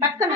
పక్కన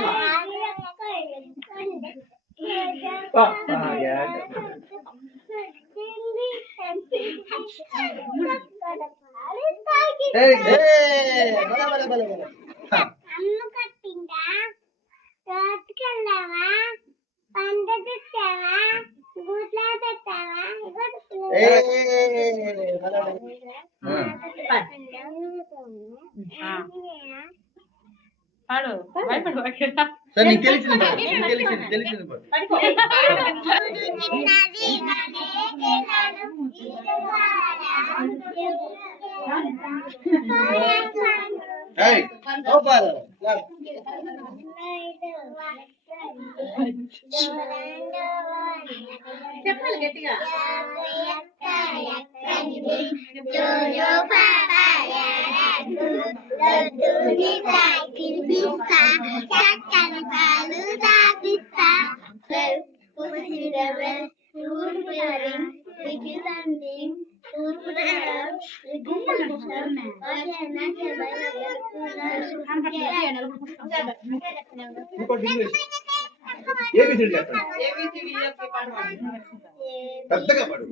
చెప్పాలి గట్టిగా పెద్దగా పడు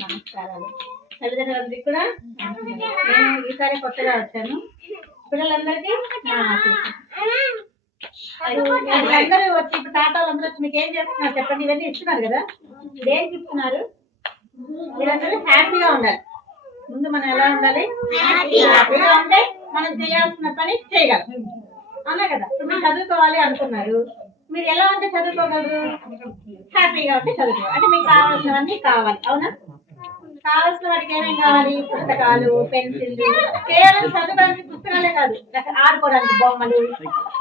నమస్కారాలు. తల్లిదండ్రులందరికీ కూడా నేను ఈసారి కొత్తగా వచ్చాను. పిల్లలందరికీ అందరూ వచ్చి ఇప్పుడు టాటాలు అందరూ వచ్చి మీకు ఏం చేస్తున్నారు చెప్పండి. ఇవన్నీ ఇస్తున్నారు కదా, దేనికి ఇస్తున్నారు? మీరందరూ హ్యాపీగా ఉండాలి. ముందు మనం ఎలా ఉండాలి? హ్యాపీగా ఉంటే మనం చేయాల్సిన పని చేయగలం, అవునా కదా? మీరు చదువుకోవాలి అనుకున్నారు, మీరు ఎలా ఉంటే చదువుకోగలరు? హ్యాపీగా ఉంటే చదువుకోవాలి. అంటే మీకు కావాల్సినవన్నీ కావాలి, అవునా? కావాల్సిన వాటికి ఏమేమి కావాలి? పుస్తకాలు, పెన్సిల్లు. కేవలం చదువుకోవడానికి పుస్తకాలే కాదు, ఆడుకోవడానికి బొమ్మలు,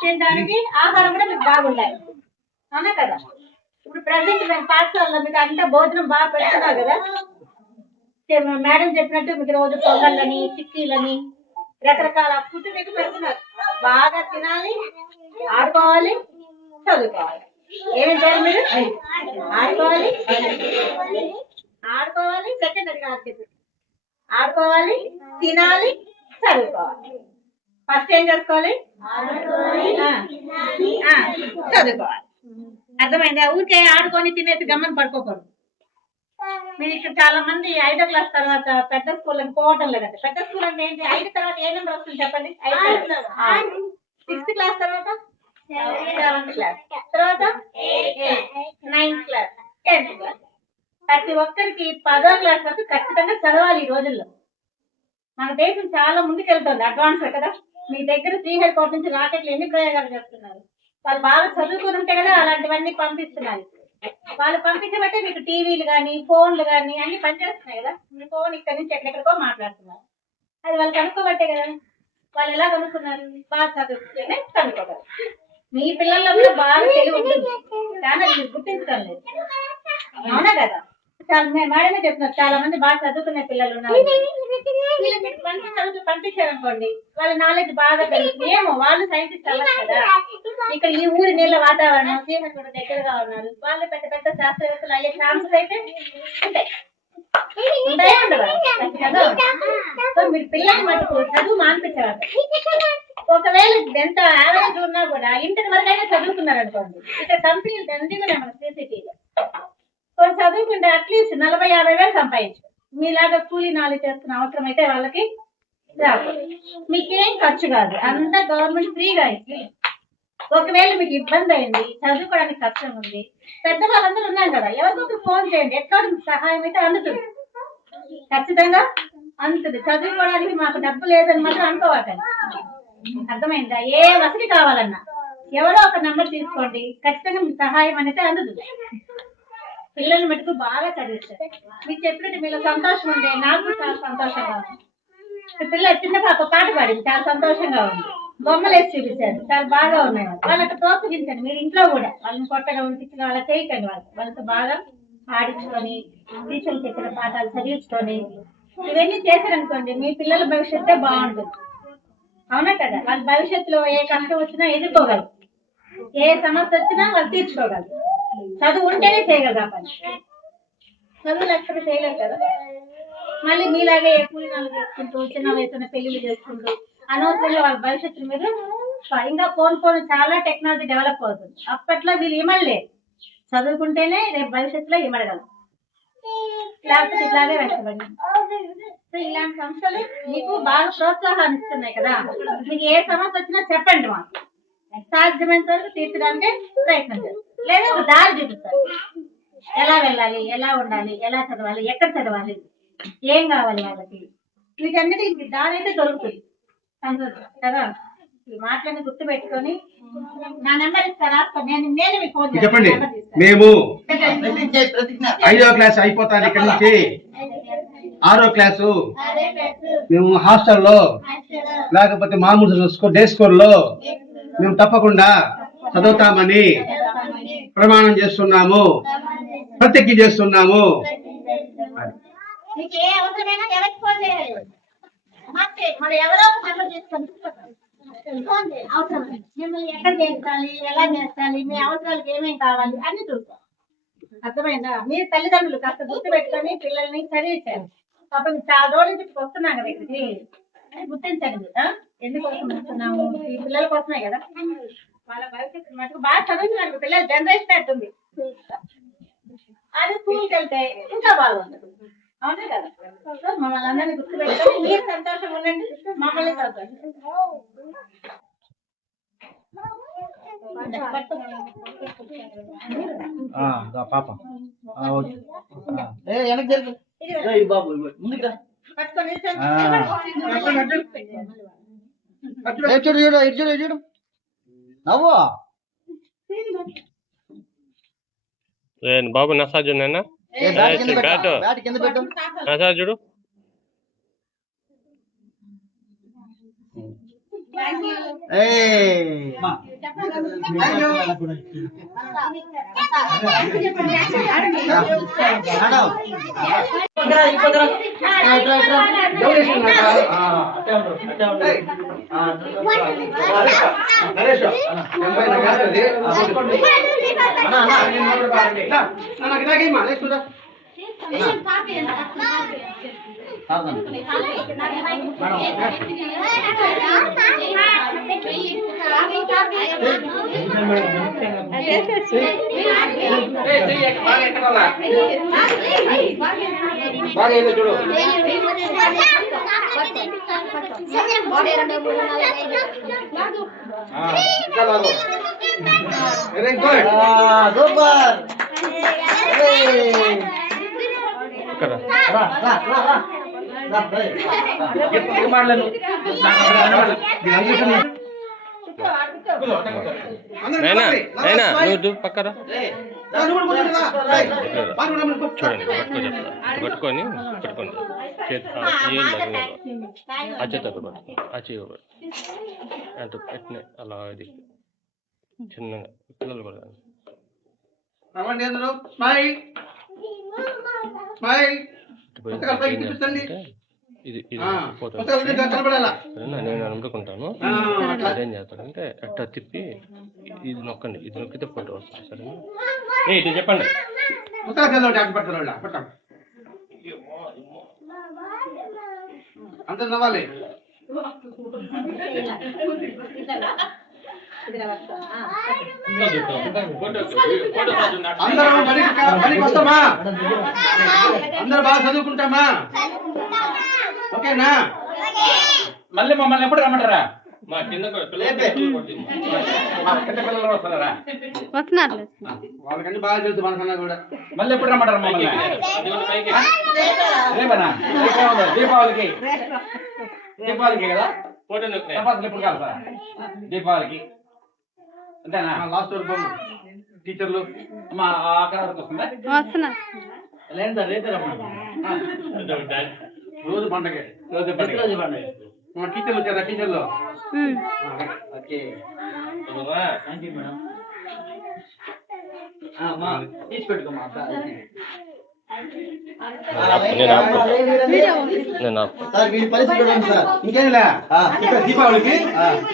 తినడానికి ఆహారం కూడా మీకు బాగుండాలి, అవునా కదా? ఇప్పుడు ప్రజెంట్ మేము పాఠశాలలో మీకు అంతా భోజనం బాగా పెడుతున్నారు కదా. మేడం చెప్పినట్టు మీకు రోజు పొంగళ్ళని, చిక్కీలని, రకరకాల ఫుడ్ మీకు పెడుతున్నారు. బాగా తినాలి, ఆడుకోవాలి, చదువుకోవాలి. ఏమేమి చేయాలి మీరు? ఆడుకోవాలి, ఆడుకోవాలి, సెకండరీ ఆడుకోవాలి, తినాలి, చదువుకోవాలి. ఫస్ట్ ఏం చేసుకోవాలి? చదువుకోవాలి. అర్థమైందా? ఊరికే ఆడుకొని తినేసి గమ్మని పడుకోకూడదు. మీరు ఇక్కడ చాలా మంది 5వ క్లాస్ తర్వాత పెద్ద స్కూల్ అని పోవటం లేదండి. పెద్ద స్కూల్ అంటే ఏంటి? 5 తర్వాత ఏ నెంబర్ వస్తుంది చెప్పండి? 6th క్లాస్ తర్వాత 7th క్లాస్ తర్వాత 9th క్లాస్ 10th క్లాస్. ప్రతి ఒక్కరికి 10వ క్లాస్ వరకు ఖచ్చితంగా చదవాలి. ఈ రోజుల్లో మన దేశం చాలా ముందుకెళ్తుంది, అడ్వాన్స్ కదా. మీ దగ్గర ఫ్రీ హెల్ప్ నుంచి రాకెట్లు ఎన్ని ప్రయోగాలు చేస్తున్నారు. వాళ్ళు బాగా చదువుకుని ఉంటే కదా అలాంటివన్నీ పంపిస్తున్నారు. వాళ్ళు పంపించబట్టే మీకు టీవీలు కానీ ఫోన్లు కానీ అన్ని పనిచేస్తున్నాయి కదా. మీ ఫోన్ ఇక్కడి నుంచి ఎక్కడెక్కడికో మాట్లాడుతున్నారు. అది వాళ్ళు కనుక్కోబట్టే కదా. వాళ్ళు ఎలా కనుక్కున్నారు? బాగా చదువుకుంటేనే కనుక్కోగలరు. మీ పిల్లల్లో కూడా బాగా తెలివి ఉంటుంది, కానీ అది మీరు గుర్తించడం లేదు, అవునా కదా? చాలా మేడమే చెప్తున్నారు, చాలా మంది బాగా చదువుకునే పిల్లలు ఉన్నారు. వీళ్ళకి మంచి చదువులు పంపించారనుకోండి, వాళ్ళ నాలెడ్జ్ బాగా పెరుగుతుంది. ఏమో వాళ్ళు సైంటిస్ట్ అవ్వాలి కదా. ఇక్కడ ఈ ఊరి నీళ్ళ వాతావరణం శ్రీహరికోట దగ్గరగా ఉన్నారు. వాళ్ళు పెద్ద పెద్ద శాస్త్రవేత్తలు అయ్యే ఛాన్సెస్ అయితే ఉంటాయి, ఉంటాయా ఉండవా? ఖచ్చితంగా. సో మీరు పిల్లల్ని మటుకు చదువు మానిపించాలి. ఒకవేళ ఎంత యావరేజ్ ఉన్నా కూడా ఇంటర్ వరకైనా చదువుకున్నారు అనుకోండి, ఇక్కడ కంపెనీలు దండి కూడా మన సిసిటీలో కొంచెం చదువుకుంటే అట్లీస్ట్ 40-50 వేలు సంపాదించు. మీలాగా కూలీ నాలుగు చేస్తున్న అవసరం అయితే వాళ్ళకి రాదు. మీకేం ఖర్చు కాదు, అంతా గవర్నమెంట్ ఫ్రీగా ఇస్తుంది. ఒకవేళ మీకు ఇబ్బంది అయింది, చదువుకోవడానికి కష్టం ఉంది, పెద్దవాళ్ళందరూ ఉన్నారు కదా, ఎవరికొకరు ఫోన్ చేయండి, ఎక్కడ సహాయం అయితే అందుతుంది, ఖచ్చితంగా అందుతుంది. చదువుకోవడానికి మాకు డబ్బు లేదని మాత్రం అనుకోవాలి. అర్థమైందా? ఏ వసతి కావాలన్నా ఎవరో ఒక నెంబర్ తీసుకోండి, ఖచ్చితంగా మీకు సహాయం అనేది అందుతుంది. పిల్లల్ని మటుకు బాగా చదివిస్తారు. మీకు చెప్పినట్టు మీలో సంతోషం ఉండే, నాకు చాలా సంతోషంగా ఉంది. పిల్లలు చిన్న పాప పాట పాడింది, చాలా సంతోషంగా ఉంది. బొమ్మలు వేసి చూపించారు, చాలా బాగా ఉన్నాయి. వాళ్ళకి ప్రోత్సహించండి. మీరు ఇంట్లో కూడా వాళ్ళని కొట్టగా ఉంచిన వాళ్ళ చేయకండి. వాళ్ళతో బాగా ఆడించుకొని, టీచర్లు చెప్పిన పాఠాలు చదివించుకొని ఇవన్నీ చేశారనుకోండి, మీ పిల్లల భవిష్యత్తే బాగుంటుంది. అవునా కదా? వాళ్ళ భవిష్యత్తులో ఏ కష్టం వచ్చినా ఎదుర్కోగలరు, ఏ సమస్య వచ్చినా వాళ్ళు తీర్చుకోగలరు. చదువు ఉంటేనే చేయగలరు ఆ పని, చదువు లేకపోతే చేయలేరు కదా. మళ్ళీ మీలాగే ఏ కూలి నాలు చేసుకుంటూ, చిన్న వయసులో పెళ్లిళ్ళు చేసుకుంటూ అనవసరంగా వాళ్ళ భవిష్యత్తు మీద ఇంకా పోను చాలా టెక్నాలజీ డెవలప్ అవుతుంది. అప్పట్లో వీళ్ళు ఇమడలేరు, చదువుకుంటేనే రేపు భవిష్యత్తులో ఇమడగలరు, లేకపోతే ఇట్లాగే వెంటబడి. ఇలాంటి సంస్థలు మీకు బాగా ప్రోత్సాహాన్ని ఇస్తున్నాయి కదా. మీకు ఏ సమస్య వచ్చినా చెప్పండి, మాకు సాధ్యమైనంత వరకు తీర్చడానికి ప్రయత్నం చేస్తారు, లేదా ఒక దారి చూపిస్తారు. ఎలా వెళ్ళాలి, ఎలా ఉండాలి, ఎలా చదవాలి, ఎక్కడ చదవాలి, ఏం కావాలి వాళ్ళకి, వీటన్నిటికి దారి అయితే దొరుకుతుంది కదా. ఈ మాటలన్నీ గుర్తు పెట్టుకొని నా నెంబర్ ఇస్తారా? నేను మీకు ఫోన్ చెప్పండి. మేము 5వ క్లాస్ అయిపోతాను, ఇక్కడి నుంచి 6వ క్లాసు మేము హాస్టల్లో లేకపోతే మామూలు డే స్కూల్లో మేము తప్పకుండా చదువుతామని ప్రమాణం చేస్తున్నాము, ప్రతిజ్ఞ చేస్తున్నాము. మీకు ఏ అవసరమైనా ఎవరికి ఫోన్ చేయాలి, మరి ఎవరో నెంబర్ తీసుకొని ఫోన్ చేయాలి. అవసరం మిమ్మల్ని ఎక్కడ చేర్చాలి, ఎలా చేర్చాలి, మీ అవసరాలకు ఏమేమి కావాలి అన్ని చూస్తాం. అర్థమైందా? మీరు తల్లిదండ్రులు కాస్త గుర్తు పెట్టుకొని పిల్లల్ని చదివించారు. పాపం చాలా రోజుల నుంచి వస్తున్నాం కదా ఇక్కడికి, గుర్తించండి. ఎందుకోసం వస్తున్నాము? ఈ పిల్లల కోసమే కదా. వాళ్ళ భవిష్యత్తు మటుకు బాగా చదువుతున్నారు పిల్లలు, జనరేషన్ అవుతుంది. అది స్కూల్కి వెళ్తే ఇంకా బాగుంటుంది. అవునా కదా? మమ్మల్ని అందరినీ గుర్తు పెట్టుకొని మీరు సంతోషంగా ఉండండి, మమ్మల్ని సంతోషం. పాప చూడు నవ్వు బాబు నసా చూడనా, కింద పెట్టు, నసా చూడు. నువ్వు పక్కరా చూడండి, పట్టుకొని పెట్టుకోండి. ఆ చేత ఆ చేయబడి అంటే పెట్టిన అలా ఇది చిన్నగా పిల్లలు కూడా ఇది ఫోటో నేను అనుకుంటాను. అదేం చేస్తాడంటే అట్టా తిప్పి ఇది నొక్కండి, ఇది నొక్కితే ఫోటో వస్తుంది. సరేనా? ఇది చెప్పండి. అంత నవ్వాలి. అందరం పనికి వస్తామా? అందరూ బాగా చదువుకుంటామా? ఓకేనా? మళ్ళీ మమ్మల్ని ఎప్పుడు రమ్మంటారా? మా కింద మా కింద పిల్లలు వస్తున్నారా? వస్తున్నారు. వాళ్ళకన్నీ బాగా తెలుసు మనకన్నా కూడా. మళ్ళీ ఎప్పుడు రమ్మంటారు మమ్మల్ని? రేపనా? దీపావళికి. దీపావళికి కదా? తపాసులు ఎప్పుడు కాదు సార్? దీపావళికి అంతేనా? లాస్ట్ వరకు టీచర్లు మా అక్కడ వరకు వస్తుందా? వస్తున్నారు. లేదు సార్, రేపే రమ్మంటారు. రోజు పండగ. రోజు పండగ. మా టీచర్లు వచ్చారా? టీచర్లు ఓకే. Thank you madam. తీసి పెట్టుకోమా. సార్ వీడి పరిస్థితి చూడండి సార్. ఇంకేంలే ఇక్కడ దీపావళికి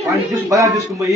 వాడిని బాగా తీసుకుని పోయి